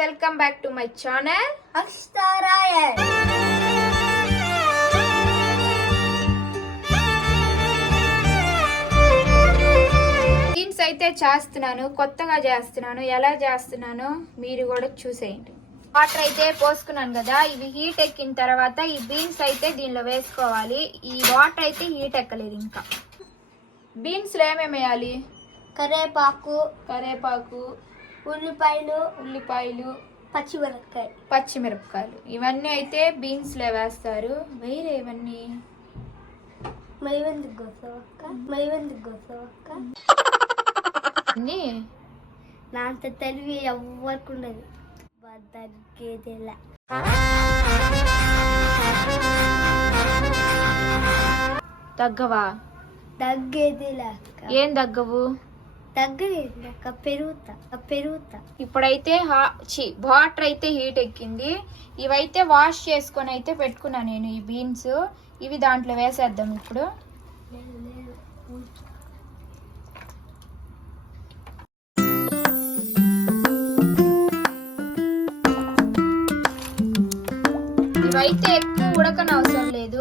Welcome back to my channel అక్షరాయన్ beans అయితే చేస్తున్నాను కొత్తగా చేస్తున్నాను ఎలా చేస్తున్నానో మీరు కూడా చూసేయండి. వాటర్ అయితే పోసుకున్నాను కదా ఇవి హీట్ ఎక్కిన తర్వాత ఈ బీన్స్ అయితే దీనిలో వేసుకోవాలి. ఈ వాటర్ అయితే హీట్ ఎక్కలేదు ఇంకా. బీన్స్లో ఏమేమి వేయాలి? కరేపాకు. కరేపాకు ఉల్లిపాయలు ఉల్లిపాయలు పచ్చిమిరపకాయ పచ్చిమిరపకాయలు. ఇవన్నీ అయితే బీన్స్లో వేస్తారు. వేరే ఇవన్నీ? మైవెందుకు గోసవక్క మైవెందుకు గోసవక్క అన్నీ? నా అంత తెలివి ఎవ్వరికి ఉండదు. తగ్గేదిలా తగ్గవా? తగ్గేదిలా అక్క. ఏం తగ్గవు? తగ్గలేదు. పెరుగుతా పెరుగుతా. ఇప్పుడైతే హా చి వాటర్ అయితే హీట్ ఎక్కింది. ఇవైతే వాష్ చేసుకొని అయితే పెట్టుకున్నా నేను ఈ బీన్స్. ఇవి దాంట్లో వేసేద్దాం ఇప్పుడు. ఇవైతే ఎక్కువ ఉడకన అవసరం లేదు.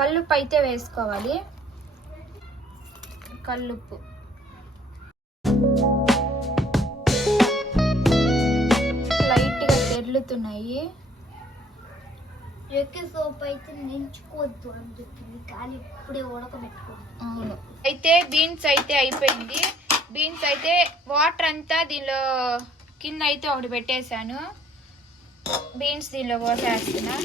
కల్లుప్పు అయితే వేసుకోవాలి. కల్లుప్పు. లైట్గా తెరులుతున్నాయి సోప్ అయితే నించుకోవద్దు కానీ ఇప్పుడే అవును. అయితే బీన్స్ అయితే అయిపోయింది. బీన్స్ అయితే వాటర్ అంతా దీనిలో కింద అయితే ఒకటి పెట్టేశాను. బీన్స్ దీనిలో పోసేస్తున్నా.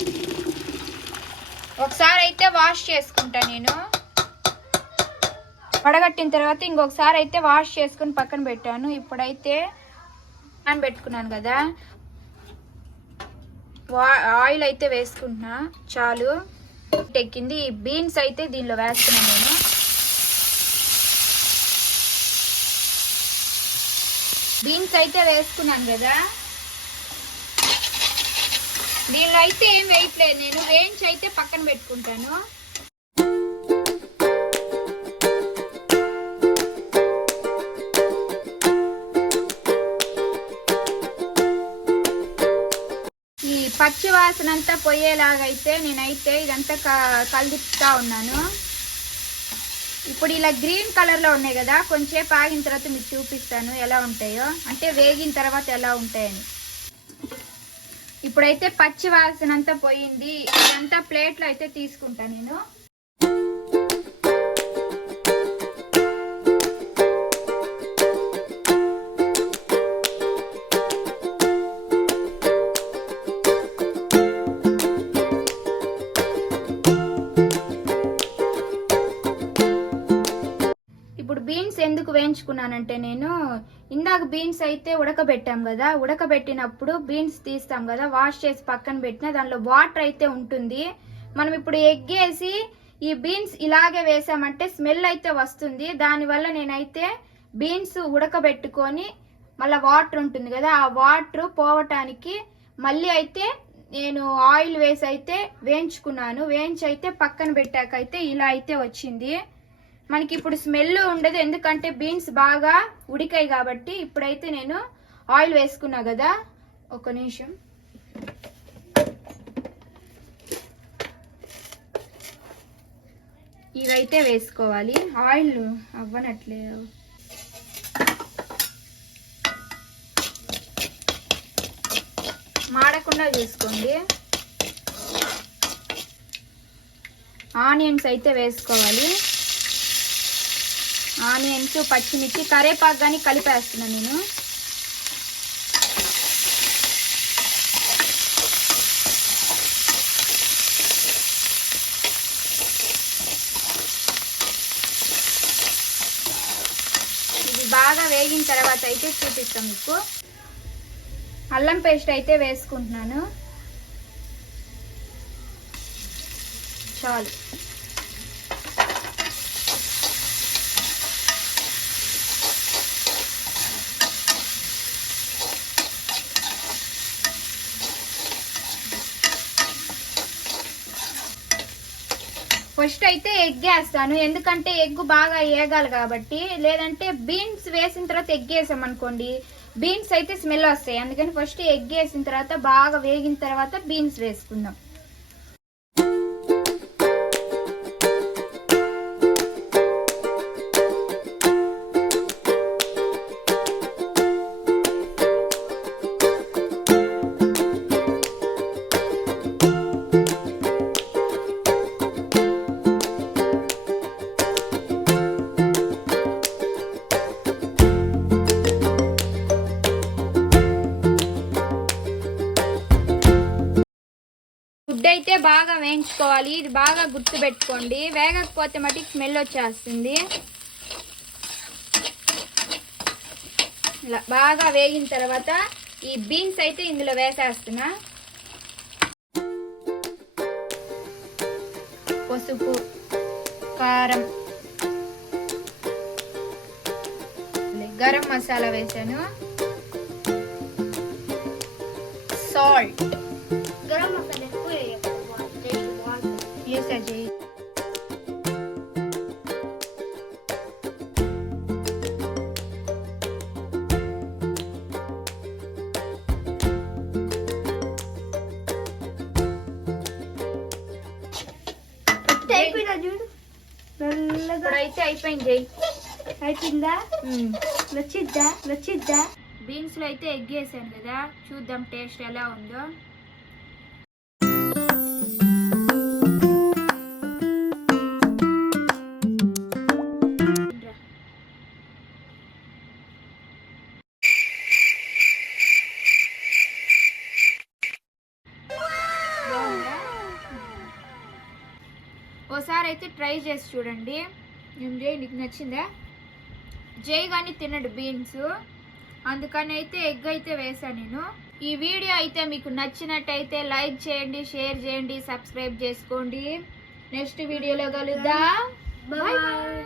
ఒకసారి అయితే వాష్ చేసుకుంటా నేను. వడగట్టిన తర్వాత ఇంకొకసారి అయితే వాష్ చేసుకుని పక్కన పెట్టాను. ఇప్పుడైతే అని పెట్టుకున్నాను కదా. ఆయిల్ అయితే వేసుకుంటున్నా. చాలు. ఎక్కింది. ఈ బీన్స్ అయితే దీనిలో వేస్తున్నాను నేను. బీన్స్ అయితే వేసుకున్నాను కదా. దీనిలో అయితే ఏం వేయట్లేదు నేను. వేయించి అయితే పక్కన పెట్టుకుంటాను. పచ్చి వాసన అంతా పోయేలాగైతే నేనైతే ఇదంతా క- ఉన్నాను. ఇప్పుడు ఇలా గ్రీన్ కలర్లో ఉన్నాయి కదా కొంచెంసేపు ఆగిన తర్వాత మీకు చూపిస్తాను ఎలా ఉంటాయో. అంటే వేగిన తర్వాత ఎలా ఉంటాయని. ఇప్పుడైతే పచ్చి వాసన అంతా పోయింది. ఇదంతా ప్లేట్లో అయితే తీసుకుంటా నేను. ఎందుకు వేయించుకున్నానంటే నేను ఇందాక బీన్స్ అయితే ఉడకబెట్టాం కదా ఉడకబెట్టినప్పుడు బీన్స్ తీస్తాం కదా వాష్ చేసి పక్కన పెట్టిన దానిలో వాటర్ అయితే ఉంటుంది. మనం ఇప్పుడు ఎగ్గేసి ఈ బీన్స్ ఇలాగే వేసామంటే స్మెల్ అయితే వస్తుంది. దానివల్ల నేనైతే బీన్స్ ఉడకబెట్టుకొని మళ్ళీ వాటర్ ఉంటుంది కదా ఆ వాటర్ పోవటానికి మళ్ళీ అయితే నేను ఆయిల్ వేసి అయితే వేయించుకున్నాను. వేయించి అయితే పక్కన పెట్టాక అయితే ఇలా అయితే వచ్చింది. మనకి ఇప్పుడు స్మెల్ ఉండదు. ఎందుకంటే బీన్స్ బాగా ఉడికాయి కాబట్టి ఇప్పుడైతే నేను ఆయిల్ వేసుకున్నా కదా. ఒక నిమిషం. ఇవైతే వేసుకోవాలి. ఆయిల్ అవ్వనట్లేదు మాడకుండా చూసుకోండి. ఆనియన్స్ అయితే వేసుకోవాలి. ఆనియన్స్ పచ్చిమిర్చి కరేపాకు కానీ కలిపేస్తున్నాను నేను. ఇది బాగా వేగిన తర్వాత అయితే చూపిస్తాం మీకు. అల్లం పేస్ట్ అయితే వేసుకుంటున్నాను. చాలు. ఫస్ట్ అయితే ఎగ్ వేస్తాను. ఎందుకంటే ఎగ్ బాగా వేగాలి కాబట్టి. లేదంటే బీన్స్ వేసిన తర్వాత ఎగ్ వేసాం అనుకోండి బీన్స్ అయితే స్మెల్ వస్తాయి. అందుకని ఫస్ట్ ఎగ్ వేసిన తర్వాత బాగా వేగిన తర్వాత బీన్స్ వేసుకుందాం. అయితే బాగా వేయించుకోవాలి. ఇది బాగా గుర్తు పెట్టుకోండి వేగకపోతే మటుకు స్మెల్ వచ్చేస్తుంది. ఇలా బాగా వేగిన తర్వాత ఈ బీన్స్ అయితే ఇందులో వేసేస్తున్నా. పసుపు కారం గరం మసాలా వేసాను. సాల్ట్. చేయి ఇప్పుడైతే అయిపోయింది? అయిపోయిందా నచ్చిద్దా నచ్చిద్దా బీన్స్లో అయితే ఎగ్ వేసాను కదా. చూద్దాం టేస్ట్ ఎలా ఉందో. ఓసారి అయితే ట్రై చేసి చూడండి. ఏం చేయి నీకు నచ్చిందా? జై కానీ తినడు బీన్స్. అందుకని అయితే ఎగ్ అయితే వేసాను నేను. ఈ వీడియో అయితే మీకు నచ్చినట్టయితే లైక్ చేయండి షేర్ చేయండి సబ్స్క్రైబ్ చేసుకోండి. నెక్స్ట్ వీడియోలో కలుద్దాం. బాయ్.